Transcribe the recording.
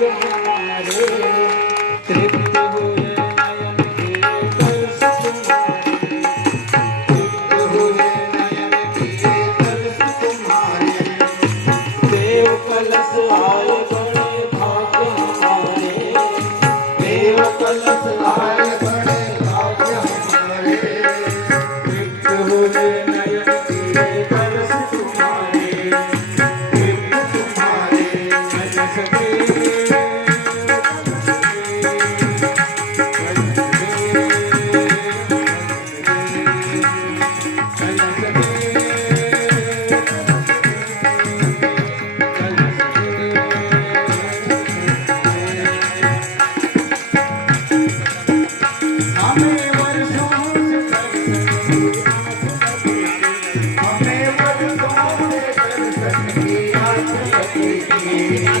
भाग्य हमारे तृप्त हुए नयन तेरे दर्श तुम्हारे तृप्त हुए नयन तेरे दर्श तुम्हारे देव कलश आए बड़े भाग्य हमारे देव कलश आए बड़े भाग्य हमारे तृप्त हुए नयन तेरे दर्श तुम्हारे तृप्त तुम्हारे कलश हमें वर्षों से दर्शन की आस लगी थी।